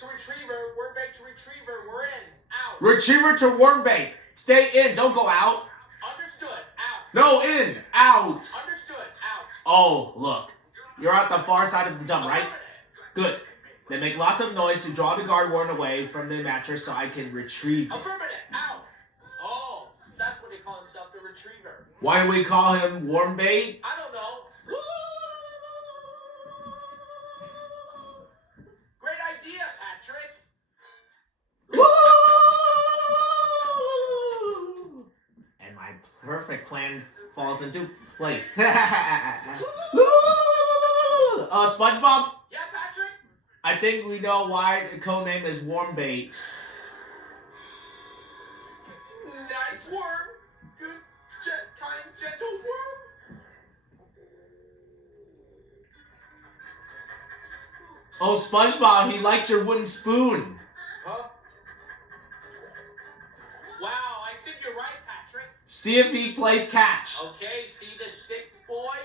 to retriever. Worm bait to retriever. We're in. Out. Retriever to worm bait. Stay in. Don't go out. Understood. Out. No, in. Out. Understood. Out. Oh, look. You're at the far side of the dump, right? Good. They make lots of noise to draw the guard worm away from the mattress so I can retrieve it. Affirmative. Out. Oh, that's what they call himself, the retriever. Why do we call him worm bait? I don't know. Great idea, Patrick. And my perfect plan falls into place. SpongeBob? Yeah, Patrick? I think we know why the code name is worm bait. Nice worm. Good, kind, gentle worm. Oh, SpongeBob, he likes your wooden spoon. Huh? Wow, I think you're right, Patrick. See if he plays catch. Okay, see this big boy?